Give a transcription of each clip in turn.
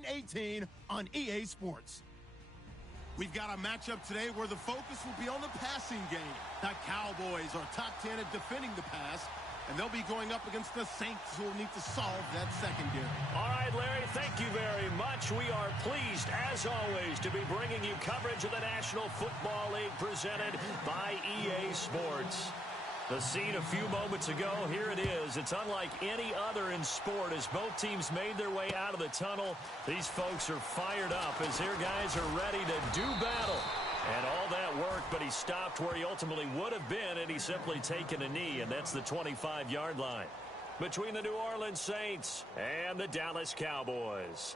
Madden 18 on EA Sports. We've got a matchup today where the focus will be on the passing game. The Cowboys are top 10 at defending the pass, and they'll be going up against the Saints, who will need to solve that secondary. All right, Larry, thank you very much. We are pleased, as always, to be bringing you coverage of the National Football League presented by EA Sports. The scene a few moments ago, here it is. It's unlike any other in sport as both teams made their way out of the tunnel. These folks are fired up as their guys are ready to do battle. And all that worked, but he stopped where he ultimately would have been, and he's simply taken a knee, and that's the 25-yard line. Between the New Orleans Saints and the Dallas Cowboys.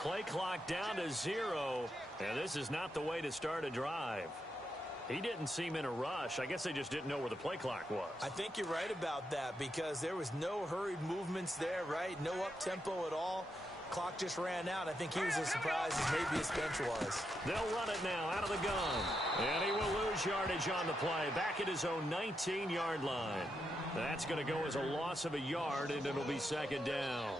Play clock down to 0, and this is not the way to start a drive. He didn't seem in a rush. I guess they just didn't know where the play clock was. I think you're right about that because there was no hurried movements there, right? No up-tempo at all. Clock just ran out. I think he was as surprised as maybe his bench was. They'll run it now out of the gun. And he will lose yardage on the play. Back at his own 19-yard line. That's going to go as a loss of a yard, and it'll be second down.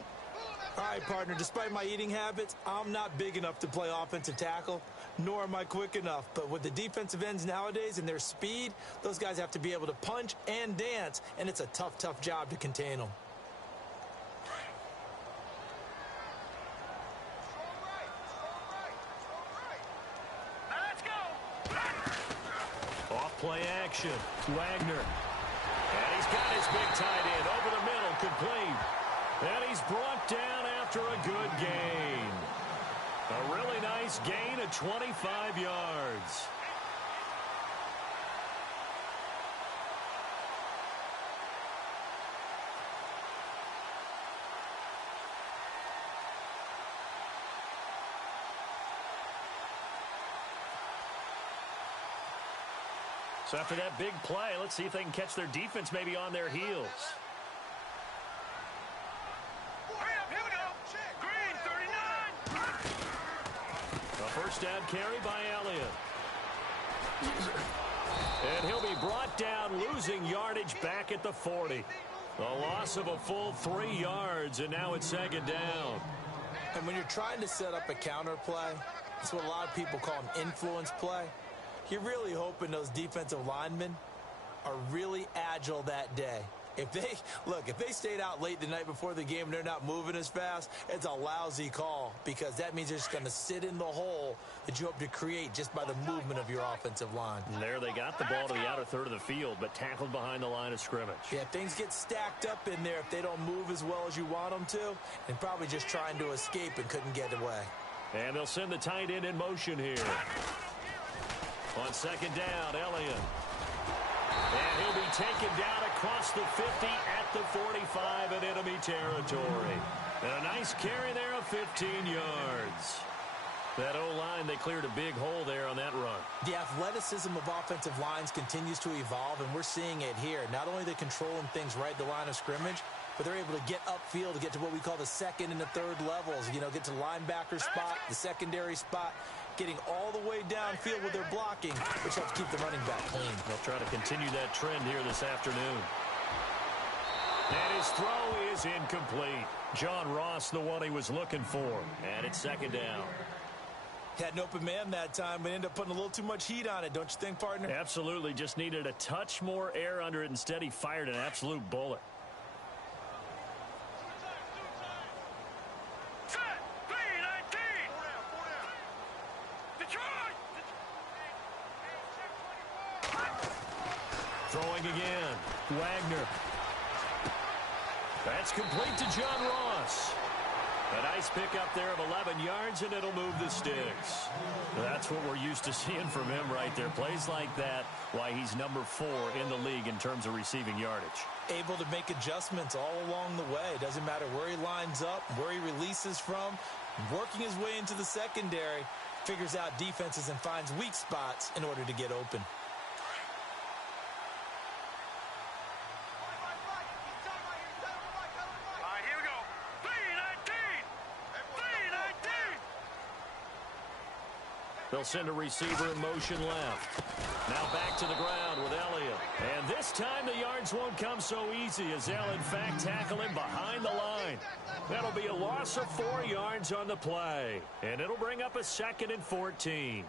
All right, partner, despite my eating habits, I'm not big enough to play offensive tackle, nor am I quick enough. But with the defensive ends nowadays and their speed, those guys have to be able to punch and dance, and it's a tough, tough job to contain them. Off-play action. Wagner. And he's got his big tight end over the middle, complete. And he's brought down after a good gain. A really nice gain of 25 yards. So after that big play, let's see if they can catch their defense maybe on their heels. First down carry by Elliott. And he'll be brought down, losing yardage back at the 40. A loss of a full 3 yards, and now it's second down. And when you're trying to set up a counter play, it's what a lot of people call an influence play. You're really hoping those defensive linemen are really agile that day. If they stayed out late the night before the game and they're not moving as fast, it's a lousy call because that means they're just going to sit in the hole that you hope to create just by the movement of your offensive line. And there they got the ball to the outer third of the field, but tackled behind the line of scrimmage. Yeah, things get stacked up in there if they don't move as well as you want them to, and probably just trying to escape and couldn't get away. And they'll send the tight end in motion here. On second down, Elliott. And he'll be taken down across the 50 at the 45 in enemy territory. And a nice carry there of 15 yards. That O-line, they cleared a big hole there on that run. The athleticism of offensive lines continues to evolve, and we're seeing it here. Not only are they controlling things right at the line of scrimmage, but they're able to get upfield to get to what we call the second and the third levels. You know, get to the linebacker spot, the secondary spot, getting all the way downfield with their blocking, which helps keep the running back clean. They'll try to continue that trend here this afternoon. And his throw is incomplete. John Ross, the one he was looking for. And it's second down. Had an open man that time, but ended up putting a little too much heat on it, don't you think, partner? Absolutely. Just needed a touch more air under it. Instead, he fired an absolute bullet. Throwing again. Wagner. That's complete to John Ross. A nice pickup there of 11 yards, and it'll move the sticks. That's what we're used to seeing from him right there. Plays like that, why he's number 4 in the league in terms of receiving yardage. Able to make adjustments all along the way. Doesn't matter where he lines up, where he releases from. Working his way into the secondary, figures out defenses and finds weak spots in order to get open. They'll send a receiver in motion left. Now back to the ground with Elliott. And this time the yards won't come so easy as they'll in fact tackle him behind the line. That'll be a loss of 4 yards on the play. And it'll bring up a 2nd and 14.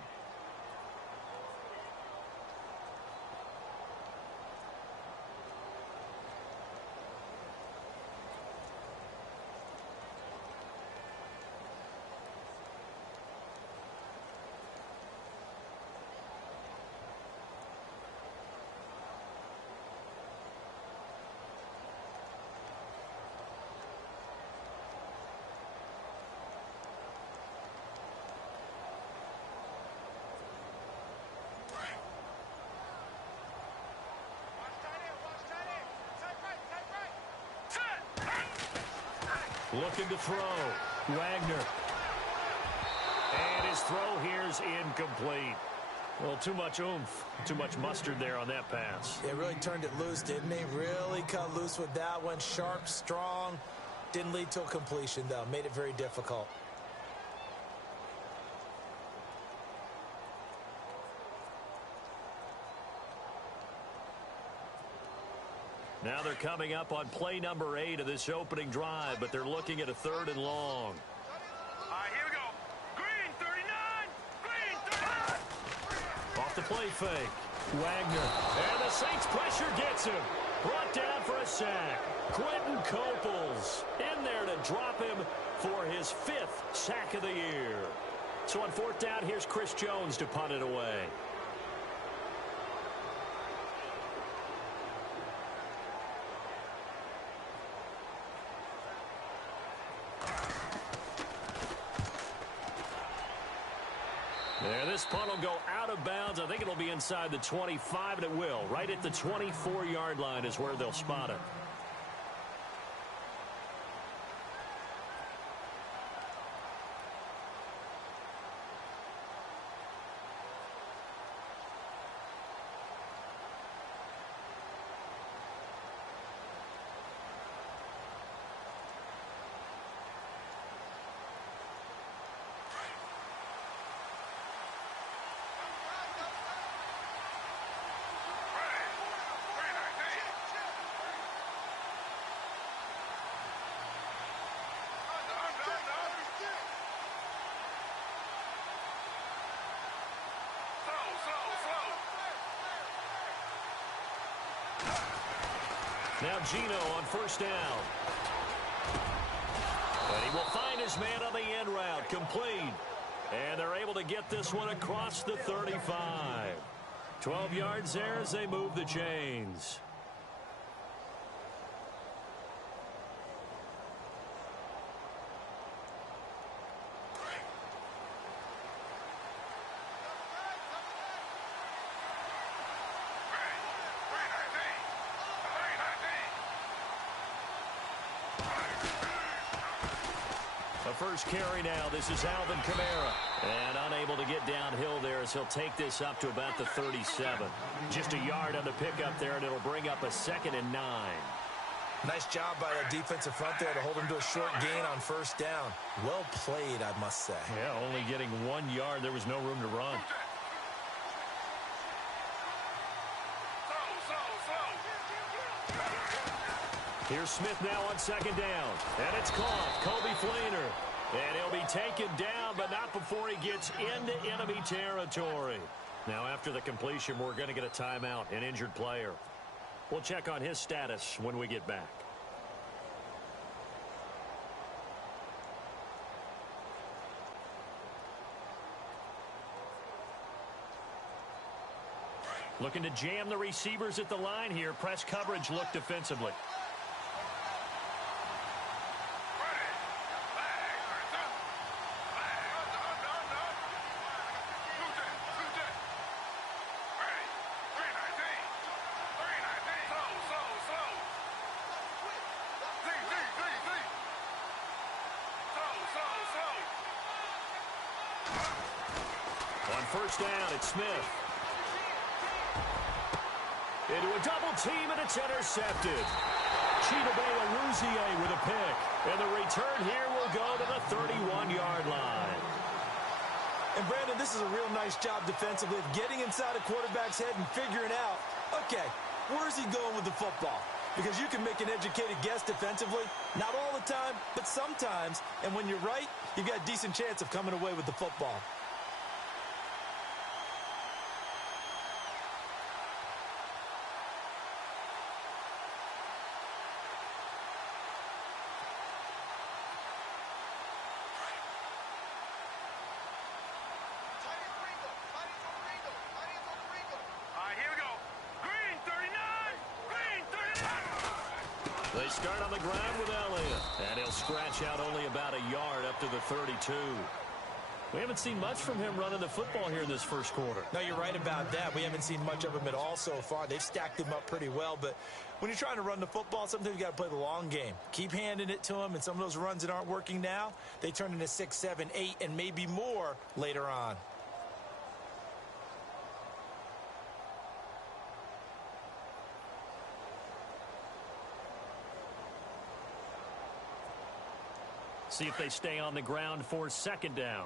Looking to throw. Wagner. And his throw here's incomplete. Well, too much oomph, too much mustard there on that pass. It really turned it loose, didn't he? Really cut loose with that one. Sharp, strong. Didn't lead to a completion, though. Made it very difficult. Now they're coming up on play number 8 of this opening drive, but they're looking at a 3rd and long. All right, here we go. Green, 39. Green, 39. Off the play fake. Wagner. And the Saints pressure gets him. Brought down for a sack. Quentin Coples in there to drop him for his 5th sack of the year. So on 4th down, here's Chris Jones to punt it away. There, this punt will go out of bounds. I think it'll be inside the 25, and it will. Right at the 24-yard line is where they'll spot it. Now Gino on 1st down. And he will find his man on the end route, complete. And they're able to get this one across the 35. 12 yards there as they move the chains. First carry now. This is Alvin Kamara. And unable to get downhill there as he'll take this up to about the 37. Just a yard on the pickup there, and it'll bring up a 2nd and 9. Nice job by the defensive front there to hold him to a short gain on 1st down. Well played, I must say. Yeah, only getting 1 yard. There was no room to run. Here's Smith now on 2nd down. And it's caught. Kobe Fleener. And he'll be taken down, but not before he gets into enemy territory. Now, after the completion, we're going to get a timeout, an injured player. We'll check on his status when we get back. Looking to jam the receivers at the line here. Press coverage look defensively. first down. It's Smith. Into a double team, and it's intercepted. Chidobe Awuzie with a pick. And the return here will go to the 31-yard line. And, Brandon, this is a real nice job defensively of getting inside a quarterback's head and figuring out, okay, where's he going with the football? Because you can make an educated guess defensively. Not all the time, but sometimes. And when you're right, you've got a decent chance of coming away with the football. They start on the ground with Elliott, and he'll scratch out only about a yard up to the 32. We haven't seen much from him running the football here in this first quarter. No, you're right about that. We haven't seen much of him at all so far. They've stacked him up pretty well, but when you're trying to run the football, sometimes you got to play the long game. Keep handing it to him, and some of those runs that aren't working now, they turn into 6, 7, 8, and maybe more later on. See if they stay on the ground for second down.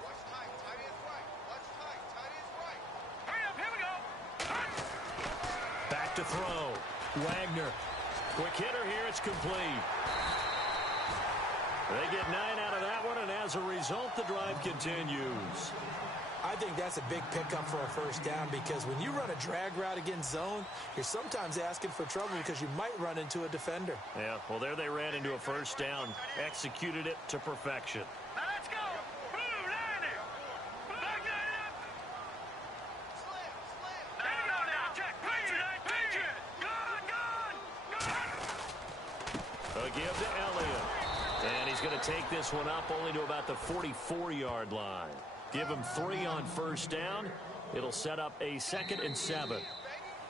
Watch tight. Tight end's right. Watch tight. Tight end's right. Hurry up. Here we go. Back to throw. Wagner. Quick hitter here. It's complete. They get 9 out of that one, and as a result, the drive continues. I think that's a big pickup for a first down because when you run a drag route against zone, you're sometimes asking for trouble because you might run into a defender. Yeah, well, there they ran into a first down, executed it to perfection. Now let's go. Blue, line it. Back that up. Slam, slam. Now, check. Patriot. Gone. A give to Elliott. And he's going to take this one up only to about the 44-yard line. Give him 3 on first down. It'll set up a 2nd and 7.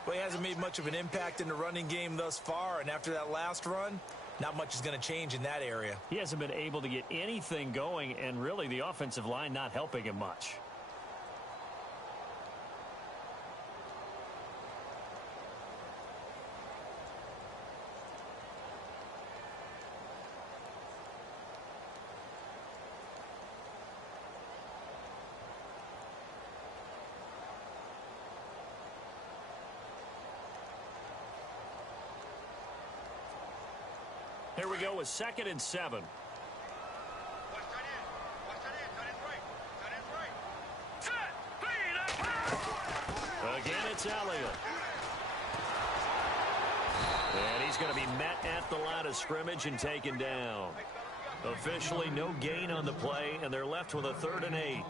Well, he hasn't made much of an impact in the running game thus far, and after that last run, not much is going to change in that area. He hasn't been able to get anything going, and really the offensive line not helping him much. Here we go with 2nd and 7. Watch tight end. Watch tight end. Tight end's right. Tight end's right. Set. Speed. Again, it's Elliott. And he's going to be met at the line of scrimmage and taken down. Officially no gain on the play, and they're left with a 3rd and 8.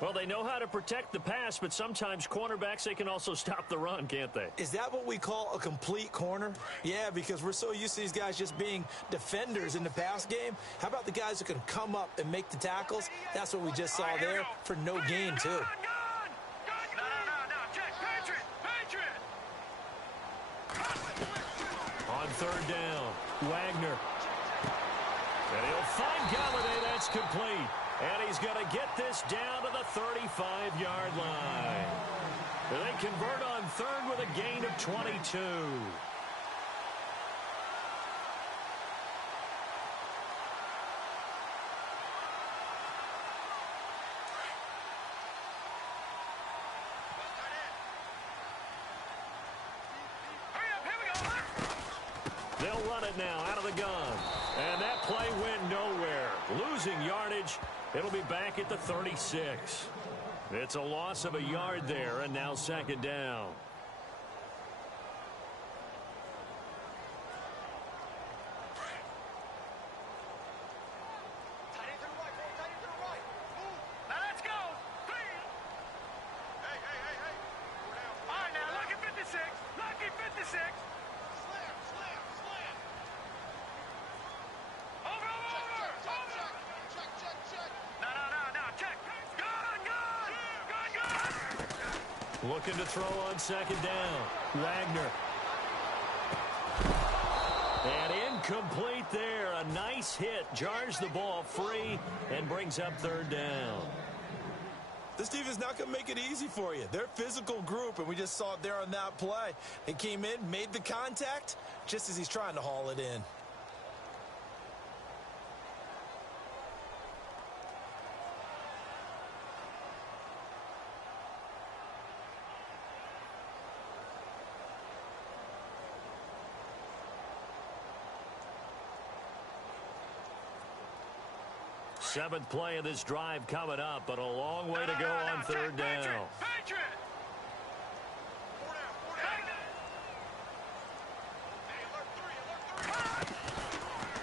Well, they know how to protect the pass, but sometimes cornerbacks, they can also stop the run, can't they? Is that what we call a complete corner? Yeah, because we're so used to these guys just being defenders in the pass game. How about the guys who can come up and make the tackles? That's what we just saw there for no gain, too. No. Check. Patriot. On 3rd down, Wagner. And he'll find Galladay. That's complete. And he's going to get this down to the 35-yard line. They convert on 3rd with a gain of 22. They'll run it now out of the gun. And that play went nowhere. Losing yardage. It'll be back at the 36. It's a loss of a yard there, and now 2nd down. Tight end to the right. Tight end to the right. Move. Now let's go. Speed. Hey. All right, now, lucky 56. Lucky 56. Slam. Over. Check. No. Check. Gun. Looking to throw on 2nd down. Wagner. And incomplete there. A nice hit. Jars the ball free and brings up 3rd down. This team is not going to make it easy for you. They're a physical group, and we just saw it there on that play. He came in, made the contact, just as he's trying to haul it in. Seventh play of this drive coming up, but a long way to go on third down.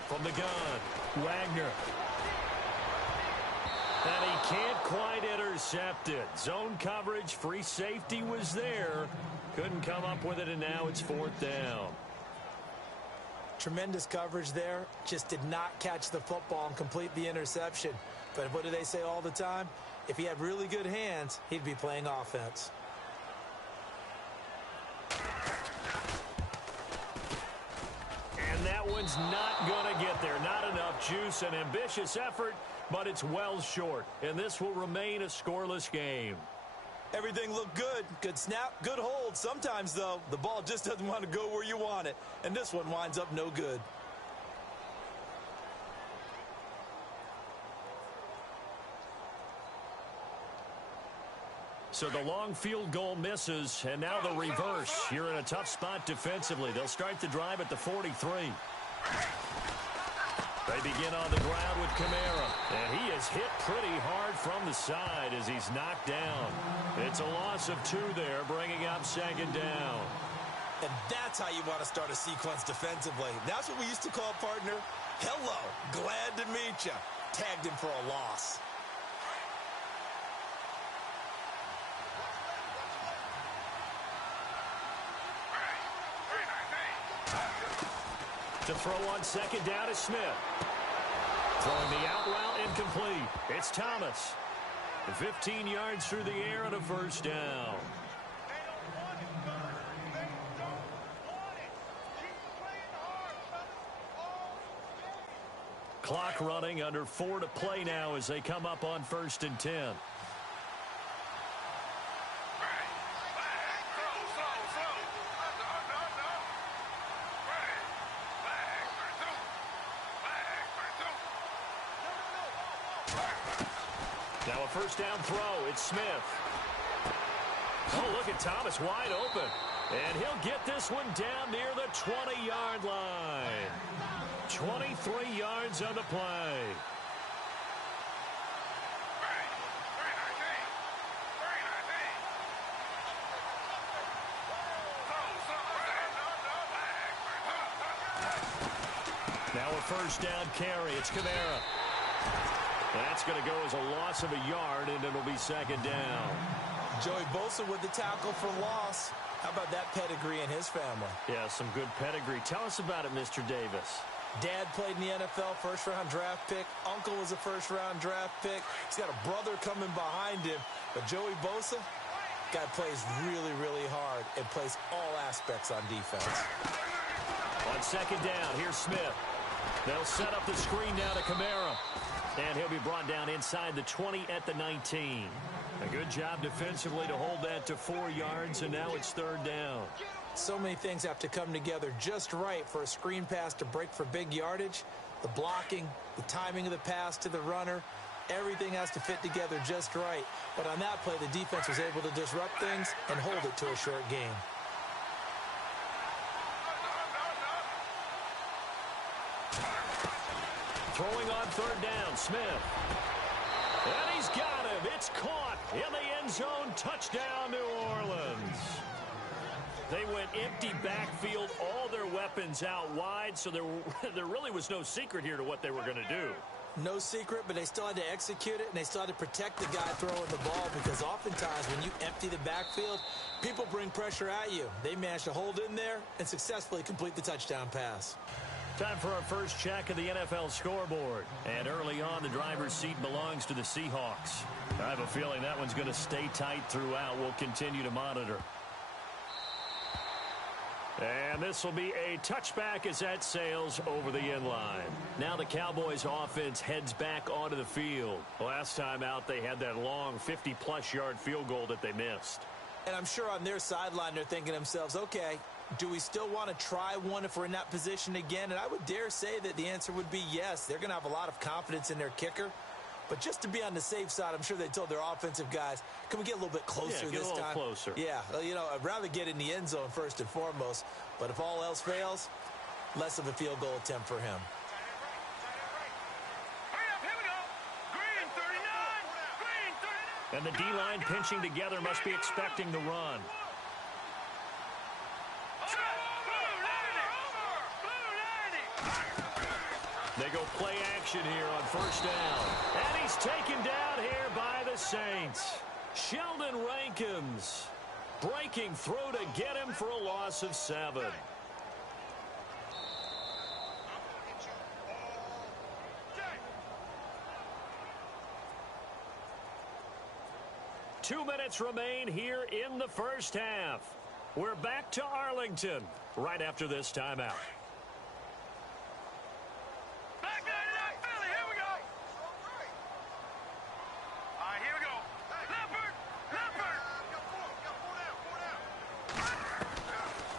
From the gun, Wagner. And he can't quite intercept it. Zone coverage, free safety was there. Couldn't come up with it, and now it's fourth down. Tremendous coverage there. Just did not catch the football and complete the interception. But what do they say all the time? If he had really good hands, he'd be playing offense. And that one's not going to get there. Not enough juice. An ambitious effort, but it's well short. And this will remain a scoreless game. Everything looked good. Good snap, good hold. Sometimes, though, the ball just doesn't want to go where you want it. And this one winds up no good. So the long field goal misses, and now the reverse. You're in a tough spot defensively. They'll start the drive at the 43. They begin on the ground with Kamara, and he is hit pretty hard from the side as he's knocked down. It's a loss of 2 there, bringing up second down. And that's how you want to start a sequence defensively. That's what we used to call, partner, hello, glad to meet you. Tagged him for a loss. To throw on second down is Smith. Throwing the out route incomplete. It's Thomas. 15 yards through the air and a first down. Clock running, under 4 to play now as they come up on 1st and 10. Now a first down throw. It's Smith. Oh, look at Thomas wide open. And he'll get this one down near the 20-yard line. 23 yards on the play. Now a first down carry. It's Kamara. That's going to go as a loss of a yard, and it'll be second down. Joey Bosa with the tackle for loss. How about that pedigree in his family? Yeah, some good pedigree. Tell us about it, Mr. Davis. Dad played in the NFL, first-round draft pick. Uncle was a first-round draft pick. He's got a brother coming behind him. But Joey Bosa, guy plays really, really hard and plays all aspects on defense. On second down, here's Smith. They'll set up the screen now to Kamara. And he'll be brought down inside the 20 at the 19. A good job defensively to hold that to 4 yards, and now it's third down. So many things have to come together just right for a screen pass to break for big yardage. The blocking, the timing of the pass to the runner, everything has to fit together just right. But on that play, the defense was able to disrupt things and hold it to a short gain. Throwing on third down, Smith. And he's got him. It's caught in the end zone. Touchdown, New Orleans. They went empty backfield, all their weapons out wide, so there really was no secret here to what they were going to do. No secret, but they still had to execute it, and they still had to protect the guy throwing the ball, because oftentimes when you empty the backfield, people bring pressure at you. They managed to hold in there and successfully complete the touchdown pass. Time for our first check of the NFL scoreboard. And early on, the driver's seat belongs to the Seahawks. I have a feeling that one's going to stay tight throughout. We'll continue to monitor. And this will be a touchback as that sails over the end line. Now the Cowboys offense heads back onto the field. Last time out, they had that long 50-plus yard field goal that they missed. And I'm sure on their sideline they're thinking to themselves, okay, do we still want to try one if we're in that position again? And I would dare say that the answer would be yes. They're going to have a lot of confidence in their kicker. But just to be on the safe side, I'm sure they told their offensive guys, can we get a little bit closer this time? Get a little closer. Yeah, you know, I'd rather get in the end zone first and foremost. But if all else fails, less of a field goal attempt for him. And the D-line pinching together must be expecting the run. They go play action here on first down. And he's taken down here by the Saints. Sheldon Rankins breaking through to get him for a loss of 7. Two minutes remain here in the first half. We're back to Arlington right after this timeout.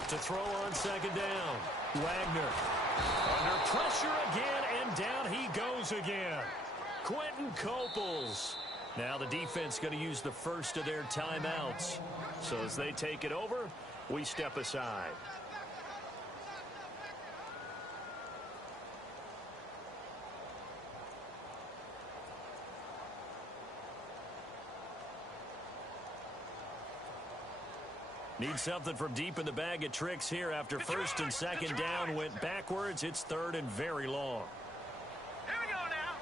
To throw on second down. Wagner under pressure again, and down he goes again. Quentin Coples. Now the defense going to use the first of their timeouts. So as they take it over, we step aside. Need something from deep in the bag of tricks here after first and second down went backwards. It's third and very long. Here we go now.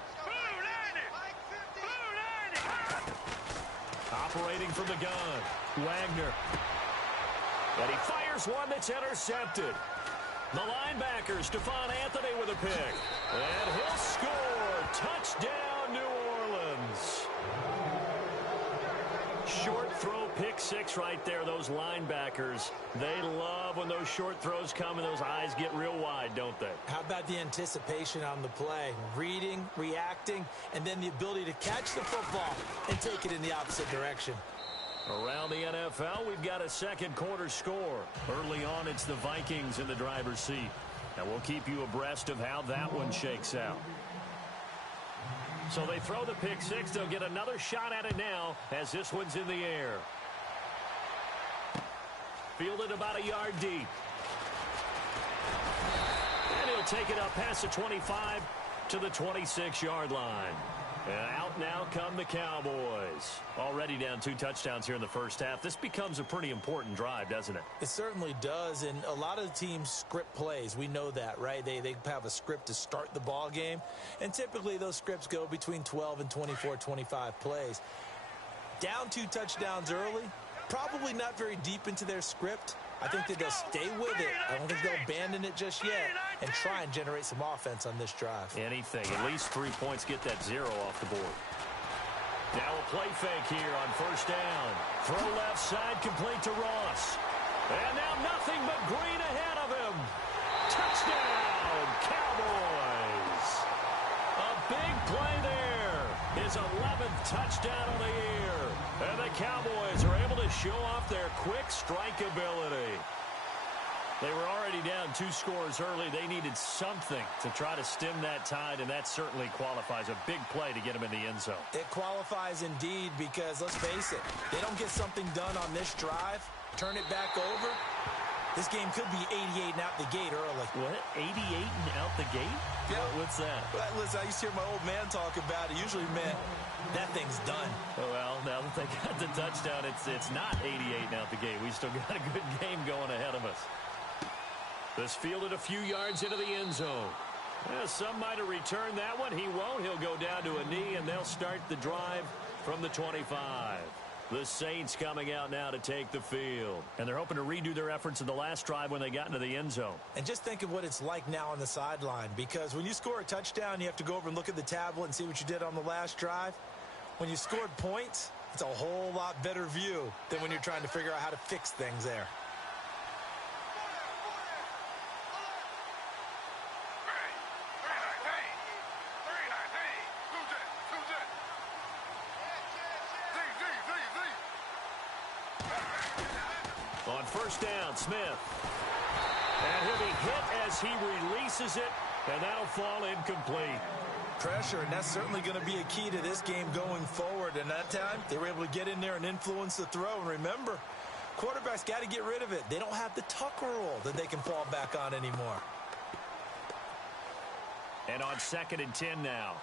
Operating from the gun. Wagner. And he fires one that's intercepted. The linebacker, Stephon Anthony with a pick. And he'll score. Touchdown, New Orleans. Short throw, pick six right there. Those linebackers, they love when those short throws come and those eyes get real wide, don't they? How about the anticipation on the play? Reading, reacting, and then the ability to catch the football and take it in the opposite direction. Around the NFL, we've got a second quarter score. Early on, it's the Vikings in the driver's seat. And we'll keep you abreast of how that one shakes out. So they throw the pick six. They'll get another shot at it now as this one's in the air. Fielded about a yard deep. And he'll take it up past the 25 to the 26-yard line. And out now come the Cowboys. Already down 2 touchdowns here in the first half. This becomes a pretty important drive, doesn't it? It certainly does, and a lot of the teams script plays. We know that, right? They have a script to start the ball game, and typically those scripts go between 12 and 24, 25 plays. Down 2 touchdowns early, probably not very deep into their script. I think that they'll stay with it. I don't think they'll abandon it just yet and try and generate some offense on this drive. Anything. At least 3 points get that 0 off the board. Now a play fake here on first down. Throw left side complete to Ross. And now nothing but green ahead of him. Touchdown, Cowboys. A big play there. His 11th touchdown of the year. And the Cowboys are able to show off their quick strike ability. They were already down 2 scores early. They needed something to try to stem that tide, and that certainly qualifies. A big play to get them in the end zone. It qualifies indeed because, let's face it, they don't get something done on this drive, turn it back over, this game could be 88 and out the gate early. What? 88 and out the gate? Yeah. What's that? Well, listen, I used to hear my old man talk about it. Usually meant that thing's done. Well, now that they got the touchdown, it's not 88 and out the gate. We still got a good game going ahead of us. This fielded a few yards into the end zone. Well, some might have returned that one. He won't. He'll go down to a knee, and they'll start the drive from the 25. The Saints coming out now to take the field. And they're hoping to redo their efforts in the last drive when they got into the end zone. And just think of what it's like now on the sideline, because when you score a touchdown, you have to go over and look at the tablet and see what you did on the last drive. When you scored points, it's a whole lot better view than when you're trying to figure out how to fix things there. first down, Smith. And he'll be hit as he releases it, and that'll fall incomplete. Pressure, and that's certainly going to be a key to this game going forward. And that time, they were able to get in there and influence the throw. And remember, quarterbacks got to get rid of it. They don't have the tuck rule that they can fall back on anymore. And on 2nd and 10 now.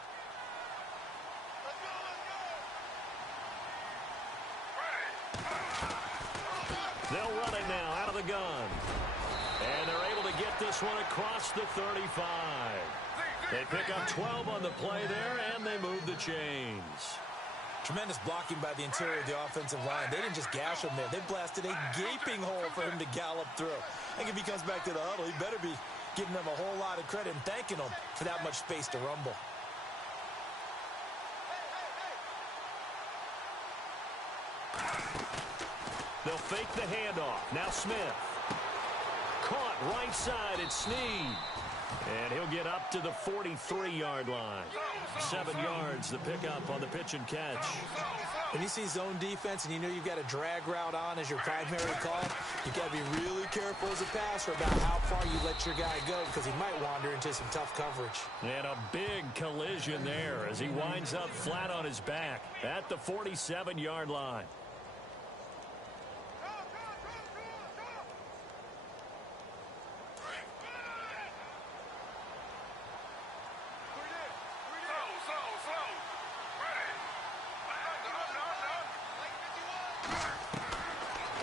They'll run it now out of the gun. And they're able to get this one across the 35. They pick up 12 on the play there, and they move the chains. Tremendous blocking by the interior of the offensive line. They didn't just gash him there. They blasted a gaping hole for him to gallop through. I think if he comes back to the huddle, he better be giving them a whole lot of credit and thanking them for that much space to rumble. They'll fake the handoff. Now Smith. Caught right side at Snead. And he'll get up to the 43-yard line. 7 yards, the pickup on the pitch and catch. When you see zone defense and you know you've got a drag route on as your primary call, you've got to be really careful as a passer about how far you let your guy go because he might wander into some tough coverage. And a big collision there as he winds up flat on his back at the 47-yard line.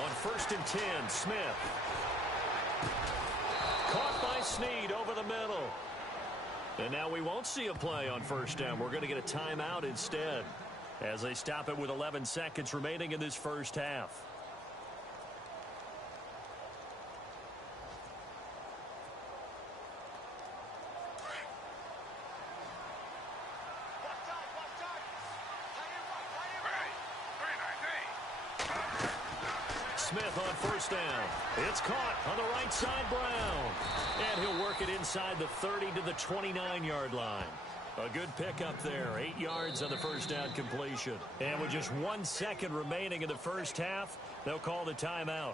On 1st and 10, Smith. Caught by Snead over the middle. And now we won't see a play on 1st down. We're going to get a timeout instead as they stop it with 11 seconds remaining in this first half. Smith on 1st down. It's caught on the right side, Brown. And he'll work it inside the 30 to the 29-yard line. A good pickup there. 8 yards on the 1st down completion. And with just 1 second remaining in the first half, they'll call the timeout.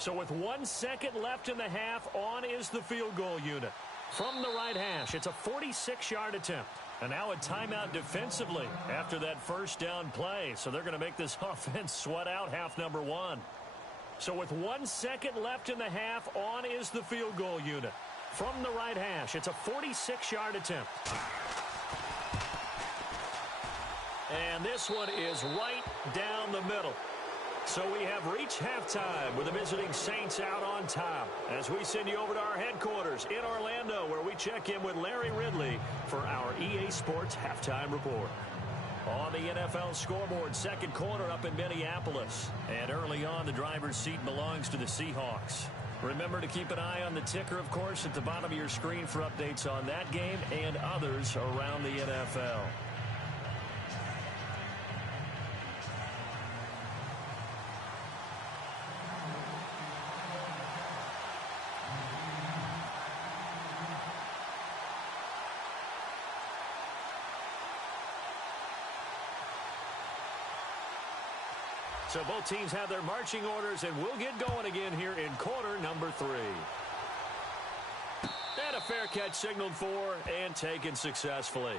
So with 1 second left in the half, on is the field goal unit. From the right hash, it's a 46-yard attempt. And now a timeout defensively after that 1st down play. So they're going to make this offense sweat out half number 1. So with 1 second left in the half, on is the field goal unit. From the right hash, it's a 46-yard attempt. And this one is right down the middle. So we have reached halftime with the visiting Saints out on top as we send you over to our headquarters in Orlando where we check in with Larry Ridley for our EA Sports Halftime Report. On the NFL scoreboard, 2nd quarter up in Minneapolis. And early on, the driver's seat belongs to the Seahawks. Remember to keep an eye on the ticker, of course, at the bottom of your screen for updates on that game and others around the NFL. So both teams have their marching orders, and we'll get going again here in quarter number 3. And a fair catch signaled for and taken successfully.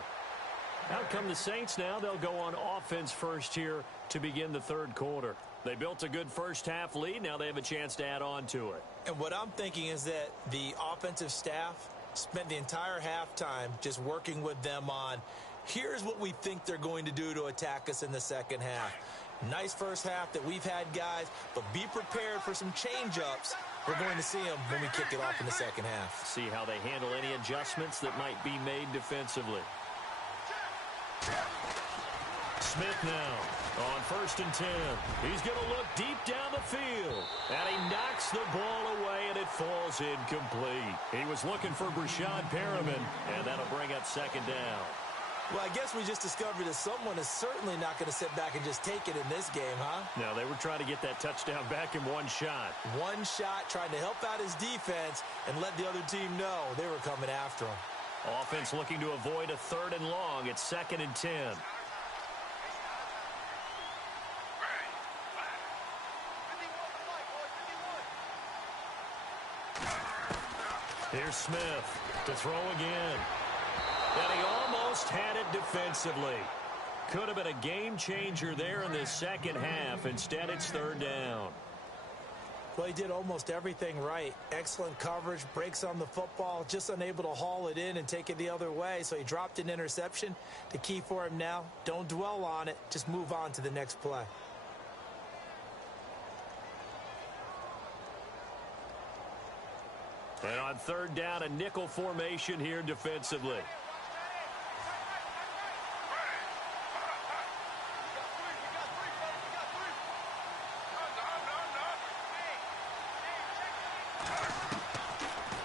Out come the Saints now. They'll go on offense first here to begin the 3rd quarter. They built a good first half lead. Now they have a chance to add on to it. And what I'm thinking is that the offensive staff spent the entire halftime just working with them on, here's what we think they're going to do to attack us in the second half. Nice first half that we've had, guys, but be prepared for some change-ups. We're going to see them when we kick it off in the second half. See how they handle any adjustments that might be made defensively. Smith now on 1st and 10. He's going to look deep down the field. And he knocks the ball away, and it falls incomplete. He was looking for Brashad Perriman, and that'll bring up 2nd down. Well, I guess we just discovered that someone is certainly not going to sit back and just take it in this game, huh? No, they were trying to get that touchdown back in one shot. One shot, trying to help out his defense and let the other team know they were coming after him. Offense looking to avoid a 3rd and long. It's 2nd and 10. Here's Smith to throw again. And he almost had it defensively. Could have been a game changer there in the second half. Instead, it's 3rd down. Well, he did almost everything right. Excellent coverage, breaks on the football, just unable to haul it in and take it the other way. So he dropped an interception. The key for him now, don't dwell on it. Just move on to the next play. And on 3rd down, a nickel formation here defensively.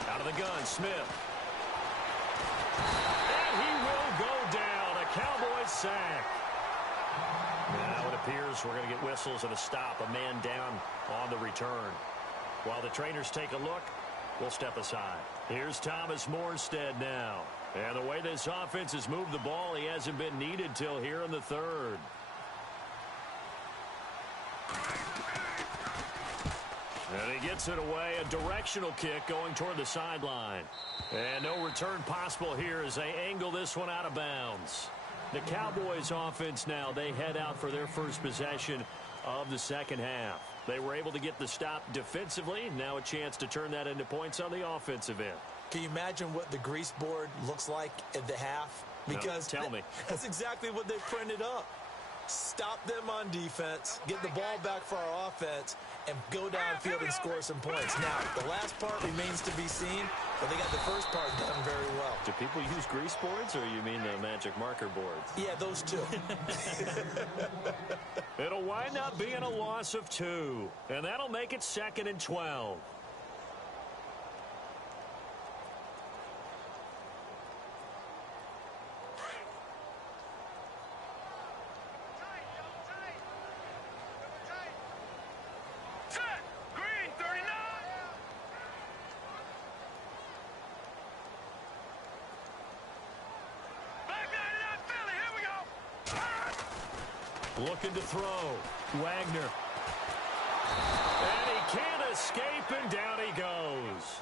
Out of the gun, Smith. And he will go down. A Cowboys sack. Now it appears we're going to get whistles and a stop. A man down on the return. While the trainers take a look, we'll step aside. Here's Thomas Morstead now. And the way this offense has moved the ball, he hasn't been needed till here in the 3rd. And he gets it away. A directional kick going toward the sideline. And no return possible here as they angle this one out of bounds. The Cowboys offense now, they head out for their first possession of the second half. They were able to get the stop defensively. Now a chance to turn that into points on the offensive end. Can you imagine what the grease board looks like at the half? Because no, tell me. That's exactly what they printed up. Stop them on defense, get the ball back for our offense, and go downfield and score some points. Now, the last part remains to be seen, but they got the first part done very well. Do people use grease boards, or you mean the magic marker boards? Yeah, those two. It'll wind up being a loss of 2, and that'll make it 2nd and 12. Looking to throw. Wagner. And he can't escape, and down he goes.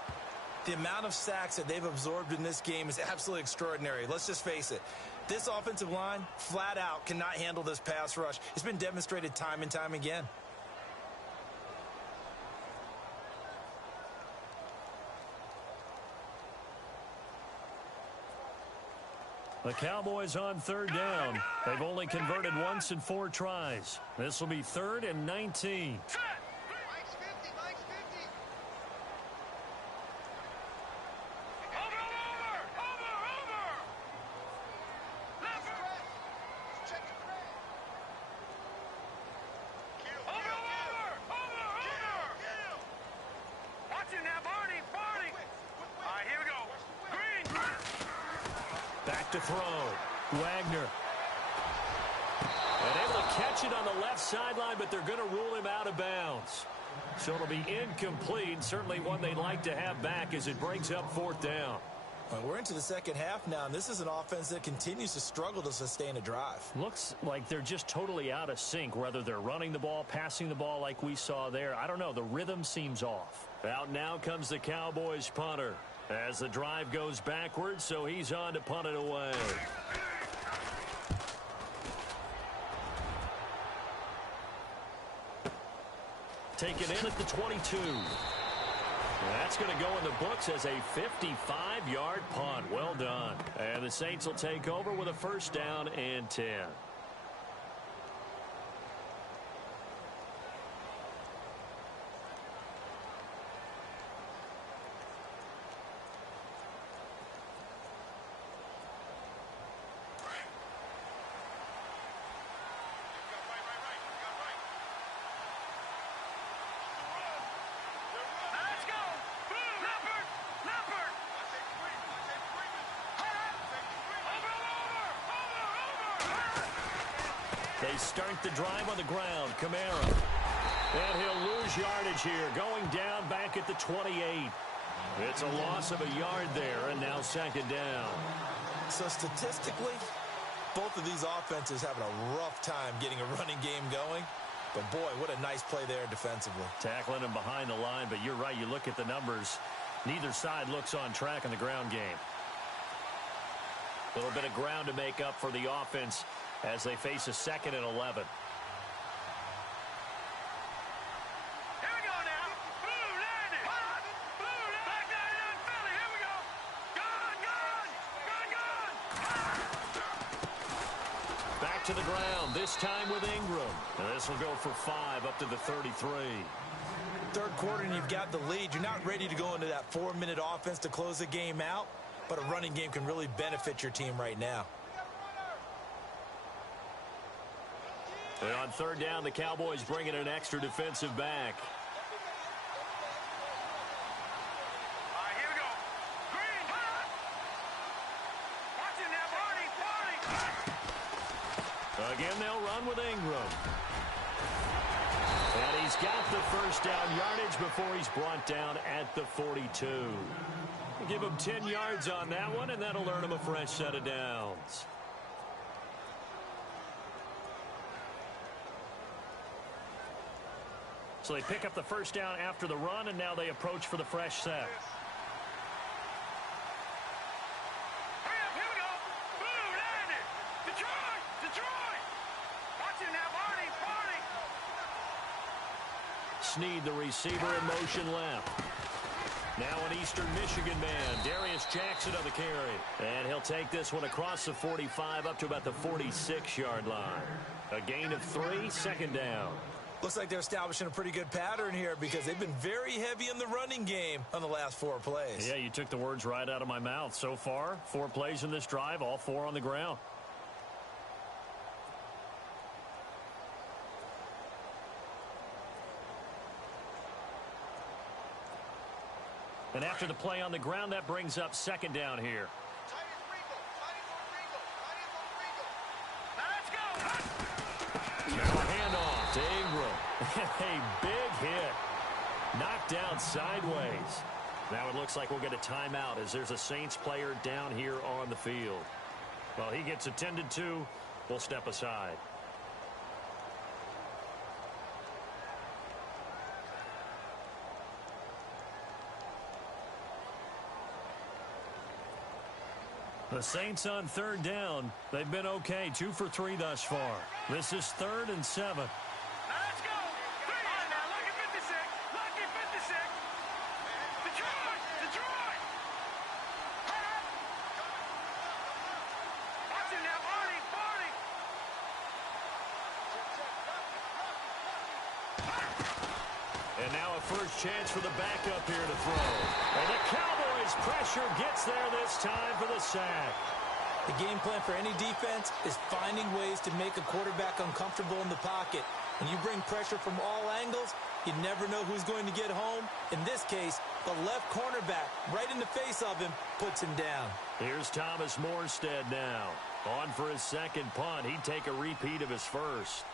The amount of sacks that they've absorbed in this game is absolutely extraordinary. Let's just face it. This offensive line, flat out, cannot handle this pass rush. It's been demonstrated time and time again. The Cowboys on 3rd down. They've only converted once in 4 tries. This will be 3rd and 19. Mike's 50, Mike's 50. Over. Left. Check the crack. Over. Watch it now, Barney. All right, here we go. Green. Back to throw. Wagner. And able to catch it on the left sideline, but they're going to rule him out of bounds. So it'll be incomplete. Certainly one they'd like to have back as it brings up 4th down. Well, we're into the second half now, and this is an offense that continues to struggle to sustain a drive. Looks like they're just totally out of sync, whether they're running the ball, passing the ball like we saw there. I don't know. The rhythm seems off. Out now comes the Cowboys punter as the drive goes backwards, so he's on to punt it away. Taken in at the 22. That's going to go in the books as a 55-yard punt. Well done. And the Saints will take over with a 1st down and 10. They start the drive on the ground. Kamara. And he'll lose yardage here, going down back at the 28. It's a loss of a yard there, and now second down. So statistically, both of these offenses having a rough time getting a running game going. But, boy, what a nice play there defensively. Tackling him behind the line, but you're right. You look at the numbers. Neither side looks on track in the ground game. A little bit of ground to make up for the offense as they face a 2nd and 11. To the ground, this time with Ingram. And this will go for 5 up to the 33. Third quarter and you've got the lead. You're not ready to go into that 4-minute offense to close the game out, but a running game can really benefit your team right now. And on third down, the Cowboys bring in an extra defensive back. Again, they'll run with Ingram. And he's got the first down yardage before he's brought down at the 42. Give him 10 yards on that one, and that'll earn him a fresh set of downs. So they pick up the first down after the run, and now they approach for the fresh set. Snead, the receiver, in motion left. Now an Eastern Michigan man, Darius Jackson on the carry. And he'll take this one across the 45 up to about the 46-yard line. A gain of 3, second down. Looks like they're establishing a pretty good pattern here because they've been very heavy in the running game on the last 4 plays. Yeah, you took the words right out of my mouth. So far, 4 plays in this drive, all 4 on the ground. And after the play on the ground, that brings up second down here. Now a handoff to Ingram. A big hit. Knocked down sideways. Now it looks like we'll get a timeout as there's a Saints player down here on the field. Well, he gets attended to. We'll step aside. The Saints on third down. They've been okay. 2 for 3 thus far. This is 3rd and 7. Now let's go. Now look at 56. Look at 56. Detroit. Detroit. Watch him now. Barney. And now a first chance for the backup here to throw. And the Cowboys pressure gets there this time for the sack. The game plan for any defense is finding ways to make a quarterback uncomfortable in the pocket. When you bring pressure from all angles, you never know who's going to get home. In this case, the left cornerback, right in the face of him, puts him down. Here's Thomas Morstead now. On for his second punt. He'd take a repeat of his first.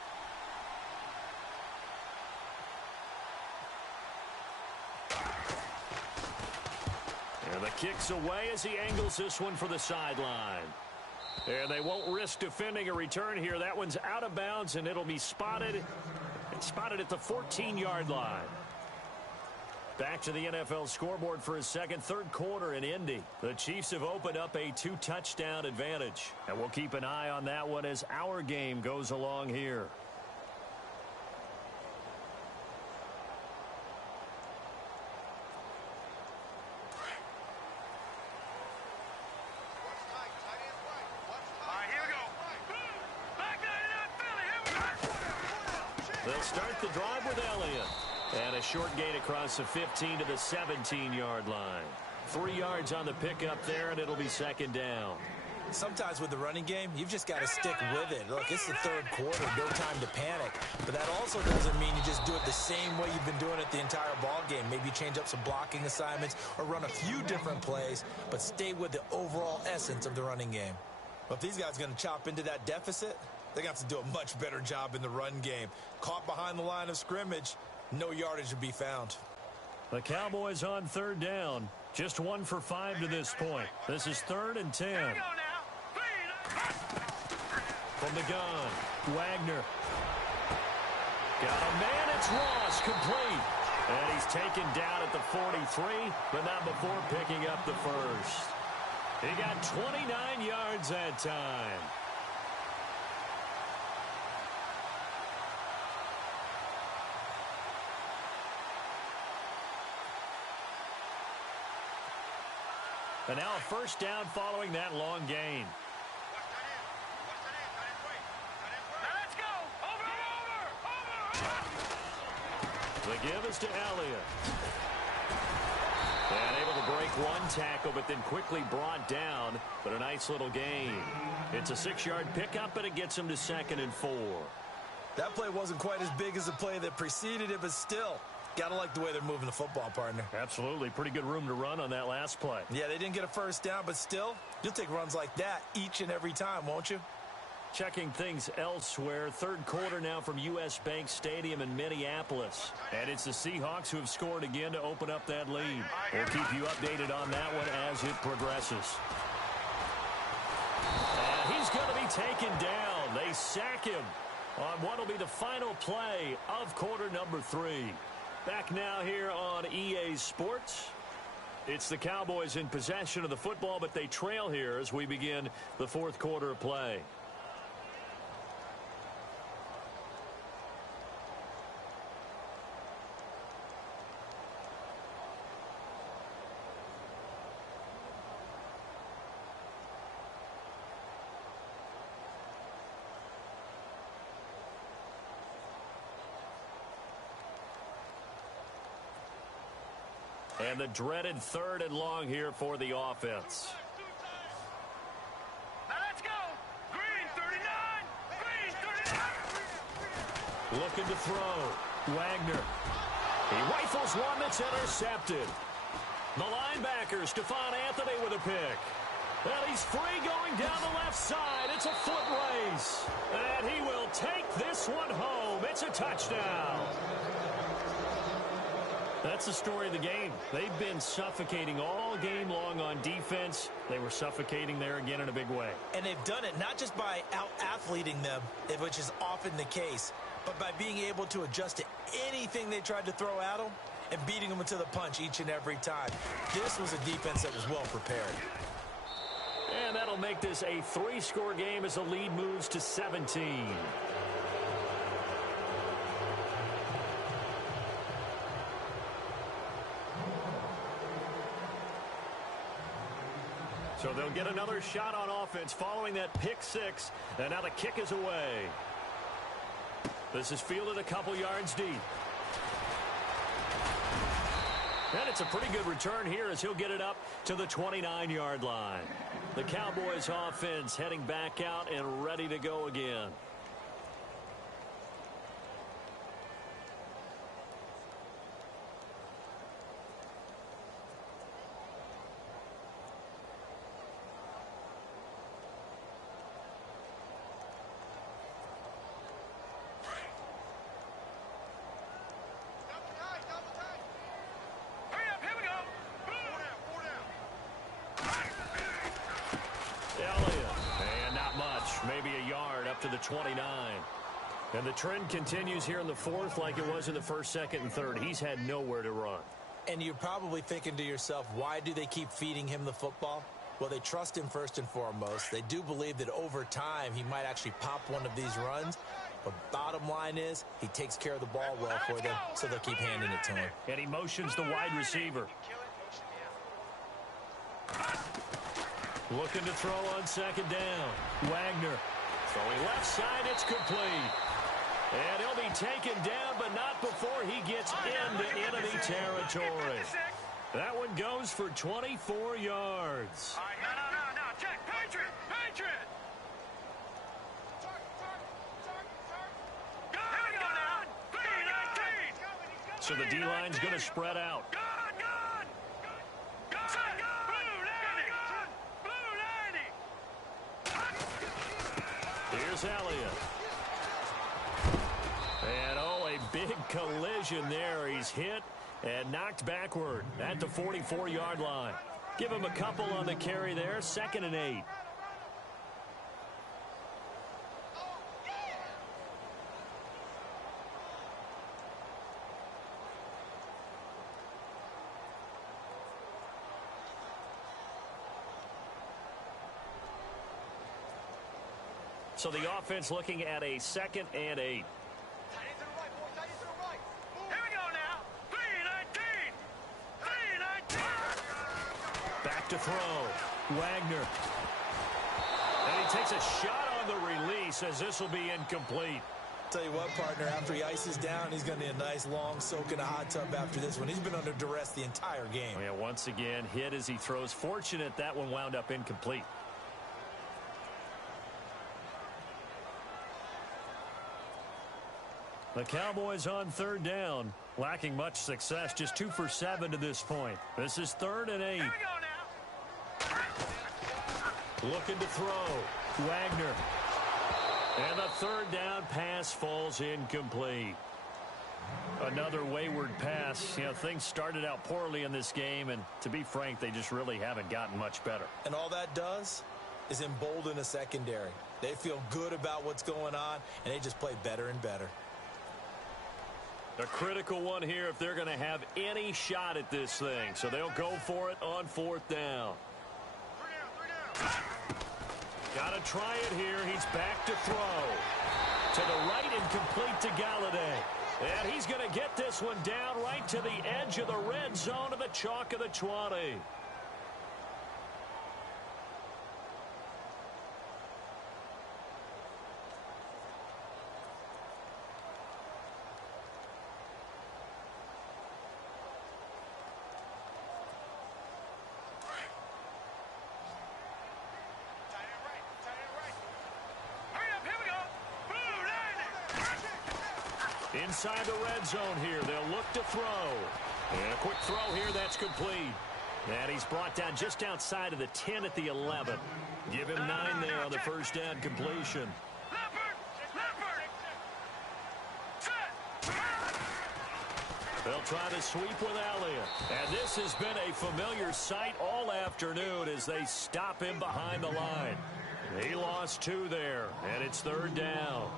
And the kick's away as he angles this one for the sideline. And they won't risk defending a return here. That one's out of bounds, and it'll be spotted. It's spotted at the 14-yard line. Back to the NFL scoreboard for his third quarter in Indy. The Chiefs have opened up a 2-touchdown advantage. And we'll keep an eye on that one as our game goes along here. They'll start the drive with Elliott. And a short gain across the 15 to the 17-yard line. 3 yards on the pickup there, and it'll be second down. Sometimes with the running game, you've just got to stick with it. Look, it's the third quarter, no time to panic. But that also doesn't mean you just do it the same way you've been doing it the entire ball game. Maybe change up some blocking assignments or run a few different plays, but stay with the overall essence of the running game. But if these guys are going to chop into that deficit, They got to do a much better job in the run game. Caught behind the line of scrimmage, no yardage to be found. The Cowboys on third down. Just 1 for 5 to this point. This is 3rd and 10. Here we go now. From the gun, Wagner. Got a man, it's Ross, complete. And he's taken down at the 43, but not before picking up the first. He got 29 yards that time. And now a first down following that long gain. Let's go. Over. The give is to Elliott. And able to break one tackle, but then quickly brought down. But a nice little gain. It's a 6-yard pickup, but it gets him to 2nd and 4. That play wasn't quite as big as the play that preceded it, but still, gotta like the way they're moving the football, partner. Absolutely. Pretty good room to run on that last play. Yeah, they didn't get a first down, but still, you'll take runs like that each and every time, won't you? Checking things elsewhere. 3rd quarter now from U.S. Bank Stadium in Minneapolis. And it's the Seahawks who have scored again to open up that lead. We'll keep you updated on that one as it progresses. And he's going to be taken down. They sack him on what will be the final play of quarter number 3. Back now here on EA Sports. It's the Cowboys in possession of the football, but they trail here as we begin the 4th quarter of play. And the dreaded 3rd and long here for the offense. Now let's go. Green 39. Green 39. Looking to throw. Wagner. He rifles one that's intercepted. The linebacker, Stephon Anthony with a pick. And he's free going down the left side. It's a foot race. And he will take this one home. It's a touchdown. That's the story of the game. They've been suffocating all game long on defense. They were suffocating there again in a big way. And they've done it not just by out-athleting them, which is often the case, but by being able to adjust to anything they tried to throw at them and beating them to the punch each and every time. This was a defense that was well prepared. And that'll make this a 3-score game as the lead moves to 17. So they'll get another shot on offense following that pick 6. And now the kick is away. This is fielded a couple yards deep. And it's a pretty good return here as he'll get it up to the 29-yard line. The Cowboys offense heading back out and ready to go again. Maybe a yard up to the 29. And the trend continues here in the 4th like it was in the 1st, 2nd, and 3rd. He's had nowhere to run. And you're probably thinking to yourself, why do they keep feeding him the football? Well, they trust him first and foremost. They do believe that over time he might actually pop one of these runs. But bottom line is he takes care of the ball well for them, so they'll keep handing it to him. And he motions the wide receiver. Looking to throw on 2nd down. Wagner throwing left side. It's complete. And he'll be taken down, but not before he gets into enemy territory. That one goes for 24 yards. All right, no. Check. Patriot. Go now. So the D-line's going to spread out. Here's Elliott. And, oh, a big collision there. He's hit and knocked backward at the 44-yard line. Give him a couple on the carry there. 2nd and 8. So the offense looking at a 2nd and 8. Tight end to the right, boys. Tight end to the right. Here we go now. 3-19. 3-19. Back to throw. Wagner. And he takes a shot on the release as this will be incomplete. Tell you what, partner, after he ices down, he's going to need a nice long soak in a hot tub after this one. He's been under duress the entire game. Yeah, once again, hit as he throws. Fortunate that one wound up incomplete. The Cowboys on 3rd down, lacking much success, just 2 for 7 to this point. This is 3rd and 8. Here we go now. Looking to throw. Wagner. And the 3rd down pass falls incomplete. Another wayward pass. You know, things started out poorly in this game, and to be frank, they just really haven't gotten much better. And all that does is embolden a secondary. They feel good about what's going on, and they just play better and better. A critical one here if they're going to have any shot at this thing. So they'll go for it on 4th down. 3 down. Got to try it here. He's back to throw. To the right and complete to Galladay. And he's going to get this one down right to the edge of the red zone of the chalk of the 20. Inside the red zone here, they'll look to throw. And a quick throw here, that's complete. And he's brought down just outside of the 10 at the 11. Give him 9 there on the first down completion. They'll try to sweep with Elliott. And this has been a familiar sight all afternoon as they stop him behind the line. He lost 2 there, and it's 3rd down.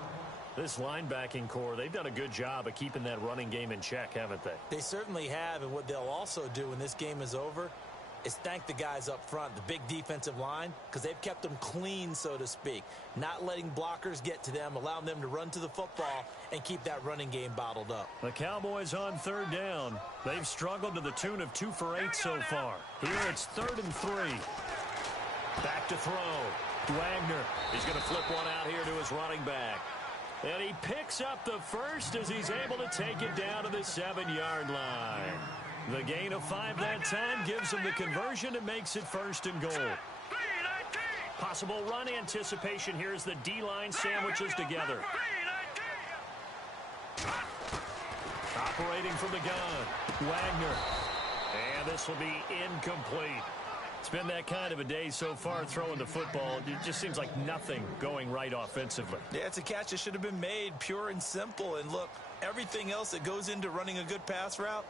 This linebacking core, they've done a good job of keeping that running game in check, haven't they? They certainly have, and what they'll also do when this game is over is thank the guys up front, the big defensive line, because they've kept them clean, so to speak. Not letting blockers get to them, allowing them to run to the football and keep that running game bottled up. The Cowboys on 3rd down. They've struggled to the tune of 2 for 8 so far. Here it's 3rd and 3. Back to throw. Wagner. He's going to flip one out here to his running back. And he picks up the first as he's able to take it down to the 7-yard line. The gain of 5 that time gives him the conversion and makes it 1st and goal. Possible run anticipation here as the D-line sandwiches together. Operating from the gun, Wagner. And this will be incomplete. It's been that kind of a day so far throwing the football. It just seems like nothing going right offensively. Yeah, it's a catch that should have been made, pure and simple. And look, everything else that goes into running a good pass route,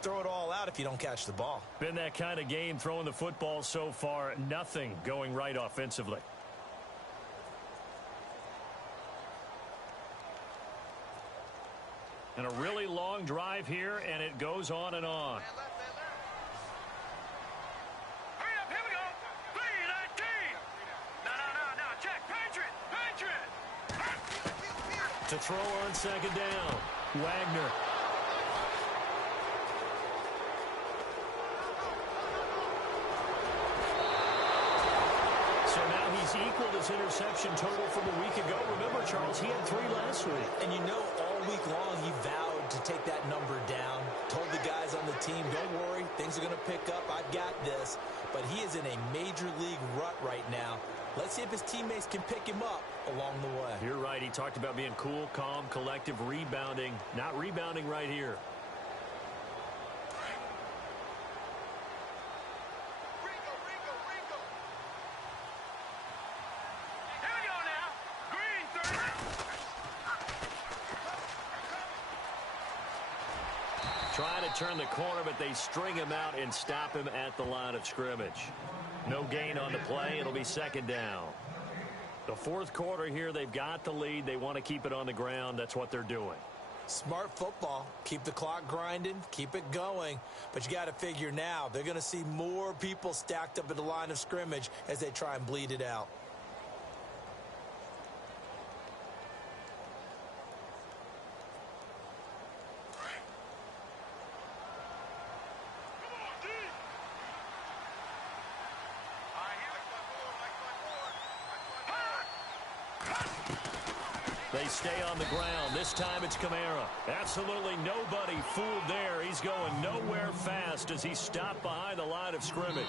throw it all out if you don't catch the ball. Been that kind of game throwing the football so far. Nothing going right offensively. And a really long drive here, and it goes on and on. To throw on 2nd down, Wagner. So now he's equaled his interception total from a week ago. Remember, Charles, he had 3 last week. And you know, all week long he vowed to take that number down. Told the guys on the team, don't worry, things are going to pick up. I've got this. But he is in a major league rut right now. Let's see if his teammates can pick him up along the way. You're right. He talked about being cool, calm, collective, rebounding. Not rebounding right here. Here we go now. Trying to turn the corner, but they string him out and stop him at the line of scrimmage. No gain on the play. It'll be second down. The fourth quarter here, they've got the lead. They want to keep it on the ground. That's what they're doing. Smart football. Keep the clock grinding. Keep it going. But you got to figure now, they're going to see more people stacked up at the line of scrimmage as they try and bleed it out. They stay on the ground. This time it's Kamara. Absolutely nobody fooled there. He's going nowhere fast as he's stopped behind the line of scrimmage.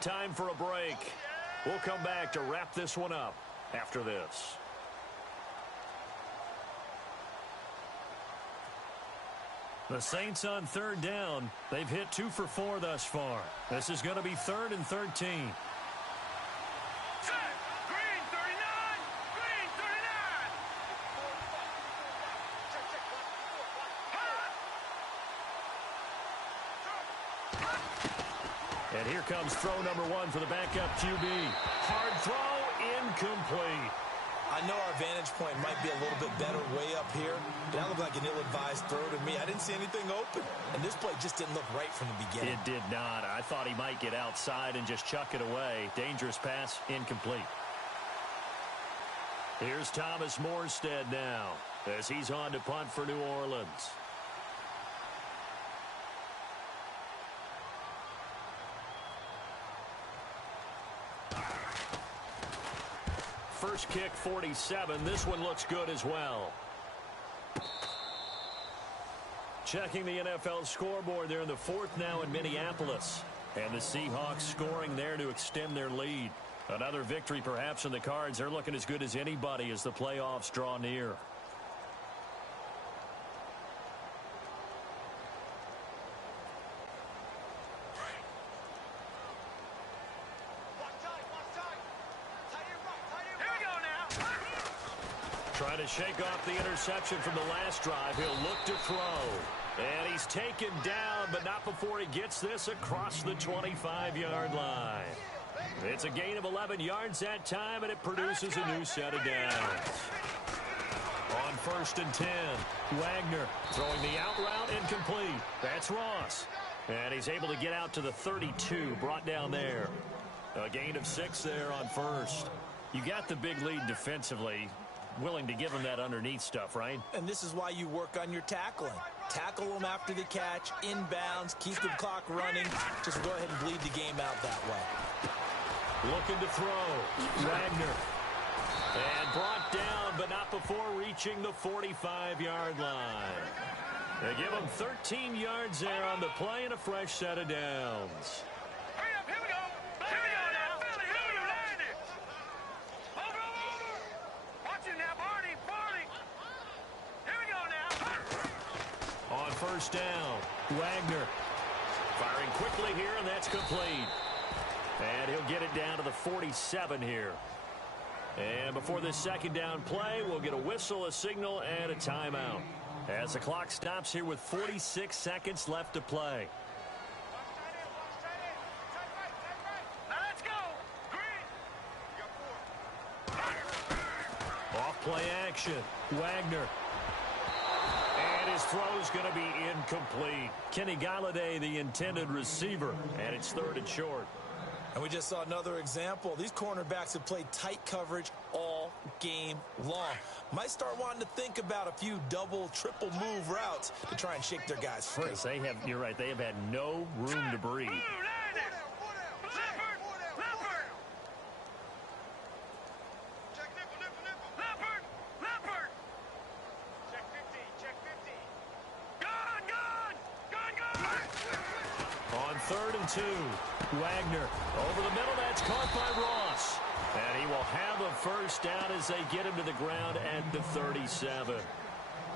Time for a break. We'll come back to wrap this one up after this. The Saints on third down. They've hit 2 for 4 thus far. This is going to be 3rd and 13. And here comes throw number 1 for the backup QB. Hard throw, incomplete. I know our vantage point might be a little bit better way up here, but that looked like an ill-advised throw to me. I didn't see anything open, and this play just didn't look right from the beginning. It did not. I thought he might get outside and just chuck it away. Dangerous pass, incomplete. Here's Thomas Morstead now as he's on to punt for New Orleans. First kick, 47. This one looks good as well. Checking the NFL scoreboard, they're in the 4th now in Minneapolis. And the Seahawks scoring there to extend their lead. Another victory perhaps in the cards. They're looking as good as anybody as the playoffs draw near. Trying to shake off the interception from the last drive. He'll look to throw. And he's taken down, but not before he gets this across the 25-yard line. It's a gain of 11 yards that time, and it produces a new set of downs. On 1st and 10, Wagner throwing the out route incomplete. That's Ross. And he's able to get out to the 32, brought down there. A gain of 6 there on 1st. You got the big lead defensively. Willing to give him that underneath stuff, right? And this is why you work on your tackling. Tackle them after the catch, inbounds, keep the clock running. Just go ahead and bleed the game out that way. Looking to throw. Wagner. And brought down, but not before reaching the 45-yard line. They give him 13 yards there on the play and a fresh set of downs. First down, Wagner firing quickly here, and that's complete. And he'll get it down to the 47 here. And before this second down play, we'll get a whistle, a signal, and a timeout. As the clock stops here with 46 seconds left to play. Let's go. Green. Off play action, Wagner. His throw's going to be incomplete. Kenny Galladay, the intended receiver, and it's 3rd and short. And we just saw another example. These cornerbacks have played tight coverage all game long. Might start wanting to think about a few double, triple move routes to try and shake their guys free. They have, you're right, they have had no room to breathe. Wagner over the middle. That's caught by Ross. And he will have a first down as they get him to the ground at the 37.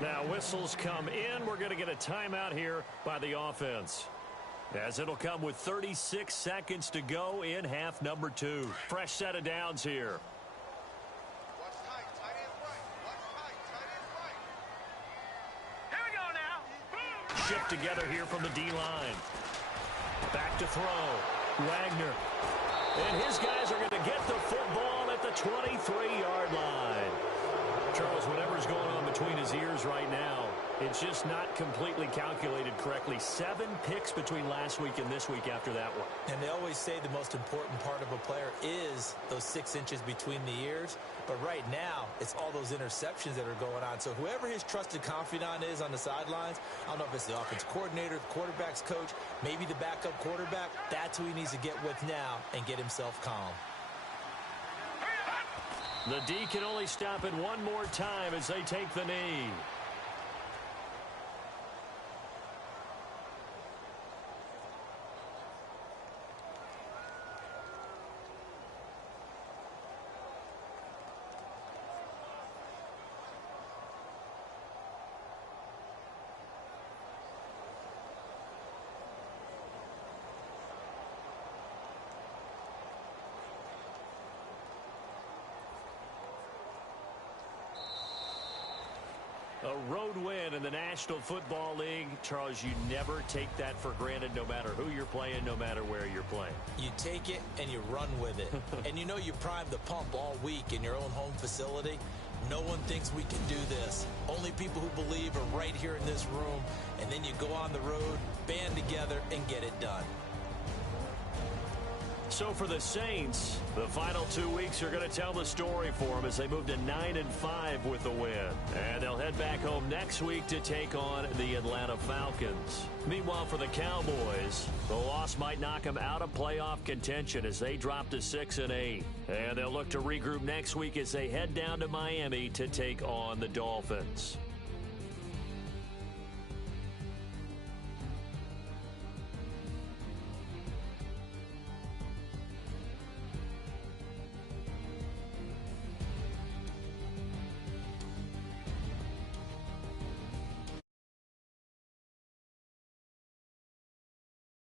Now whistles come in. We're going to get a timeout here by the offense. As it'll come with 36 seconds to go in half number 2. Fresh set of downs here. Watch tight. Tight ends right. Watch tight. Tight ends right. Here we go now. Shift together here from the D-line. Back to throw. Wagner. And his guys are going to get the football at the 23-yard line. Charles, whatever's going on between his ears right now, it's just not completely calculated correctly. 7 picks between last week and this week after that one. And they always say the most important part of a player is those 6 inches between the ears. But right now, it's all those interceptions that are going on. So whoever his trusted confidant is on the sidelines, I don't know if it's the offense coordinator, the quarterback's coach, maybe the backup quarterback, that's who he needs to get with now and get himself calm. The D can only stop it one more time as they take the knee. A road win in the National Football League. Charles, you never take that for granted no matter who you're playing, no matter where you're playing. You take it and you run with it. And you know you primed the pump all week in your own home facility. No one thinks we can do this. Only people who believe are right here in this room. And then you go on the road, band together, and get it done. So for the Saints, the final 2 weeks are going to tell the story for them as they move to 9-5 with the win. And they'll head back home next week to take on the Atlanta Falcons. Meanwhile, for the Cowboys, the loss might knock them out of playoff contention as they drop to 6-8. And they'll look to regroup next week as they head down to Miami to take on the Dolphins.